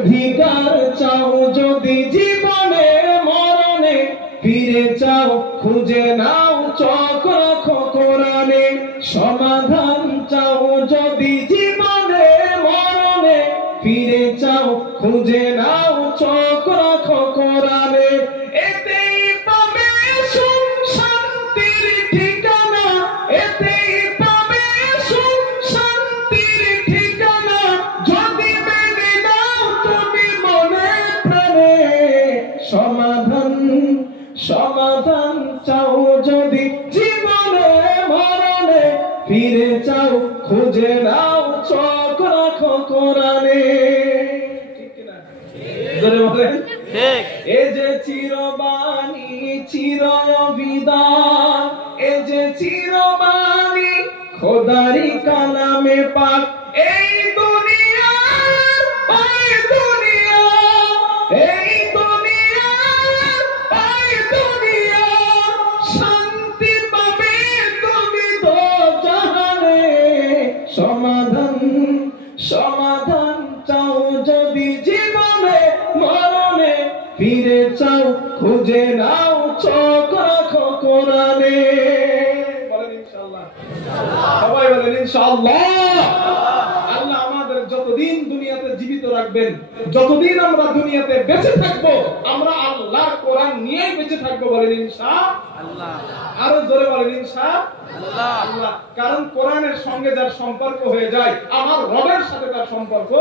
অধিকার চাও যদি জীবনে মরণে, ফিরে চাও খুঁজে নাও চোখ রাখো কোরআনে। সমাধান চাও যদি জীবনে মরণে, ফিরে চাও খুঁজে নাও চোখ রাখো কোরআনে। এতেই পাবে সুখ শান্তির ঠিকানা, এতেই পাবে সুখ শান্তির ঠিকানা, যদি মেনে নাও তুমি মনে প্রাণে। সমাধান সমাধান চাও যদি জীবনে মরণে, ফিরে চাও খুঁজে নাও চোখ রাখো কোরআনে। ঠিক কিনা? জোরে বলেন ঠিক। এ যে চিরবাণী চির অভিধান, এ যে চিরবাণী খোদারি কালামে পাক। এই দুনিয়া ওই দুনিয়া, এই দুনিয়া ওই দুনিয়া, শান্তি পাবে তুমি দো জাহানে। সমাধান সমাধান চাও যদি জীবনে মরণে, ফিরে চাও খুঁজে নাও চোখ রাখো কোরআনে। বলেন ইনশাআল্লাহ, সবাই বলেন ইনশাআল্লাহ। আল্লাহ আমাদের যতদিন দুনিয়াতে জীবিত রাখবেন, যতদিন আমরা দুনিয়াতে বেঁচে থাকবো, আমরা আল্লাহর কোরআন নিয়েই বেঁচে থাকবো। বলেন ইনশাআল্লাহ। আরো জোরে বলেন ইনশাআল্লাহ। কারণ কোরআনের সঙ্গে যার সম্পর্ক হয়ে যায়, আমার রবের সাথে তার সম্পর্ক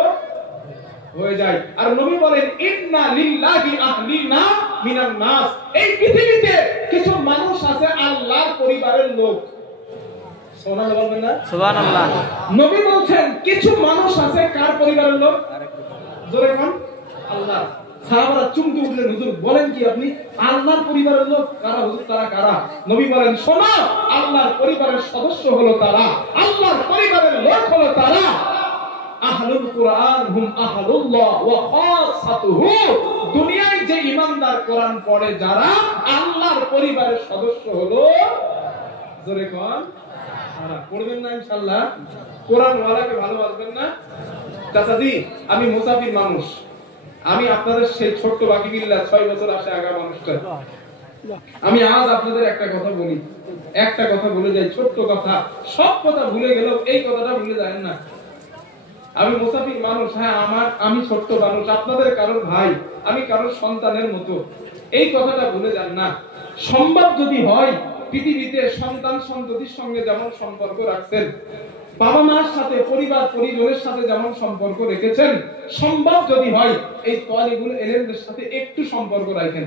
হয়ে যায়। আর নবী বলেন ইন্না লিল্লাহি আহলিনা মিনান নাস। এই পৃথিবীতে কিছু মানুষ আছে আল্লাহর পরিবারের লোক। সুবহানাল্লাহ বলবেন না? সুবহানাল্লাহ। নবী বলছেন কিছু মানুষ আছে কার পরিবারের লোক? জোরে কোন? আল্লাহ। সাহাবারা চমকে উঠলেন, হুজুর বলেন কি আপনি? আল্লাহর পরিবারের লোক কারা হুজুর? তারা কারা? নবী বলেন শোনো, আল্লাহর পরিবারের সদস্য হলো তারা, আল্লাহর পরিবারের লোক হলো তারা। আহলুল কুরআন হুম আহলুল্লাহ ওয়া খাসাতুহু। দুনিয়ায় যে ঈমানদার কোরআন পড়ে যারা, আল্লাহর পরিবারের সদস্য হলো। জোরে কোন? তারা। পড়বেন না ইনশাআল্লাহ? কোরআন ওয়ালাকে ভালোবাসবেন না? চাচাজি, আমি মুসাফির মানুষ, আমি আপনাদের সেই ছোট্ট বাকি বিল্লা 6 বছর আসে আগা মানুষটা। আমি আজ আপনাদের একটা কথা বলি, একটা কথা বলে যাই, ছোট্ট কথা। সব কথা ভুলে গেলেও এই কথাটা ভুলে যায় না। আমি মুসাফির মানুষ, হ্যাঁ আমি ছোট্ট মানুষ, আপনাদের কারোর ভাই, আমি কারোর সন্তানের মতো। এই কথাটা ভুলে যান না। সম্ভব যদি হয়, পৃথিবীতে সন্তান সন্ততির সঙ্গে যেমন সম্পর্ক রাখছেন, বাবা মার সাথে পরিবার পরিজনের সাথে যেমন সম্পর্ক রেখেছেন, সম্ভব যদি হয় এই তালিবুল ইলমদের সাথে একটু সম্পর্ক রাখেন।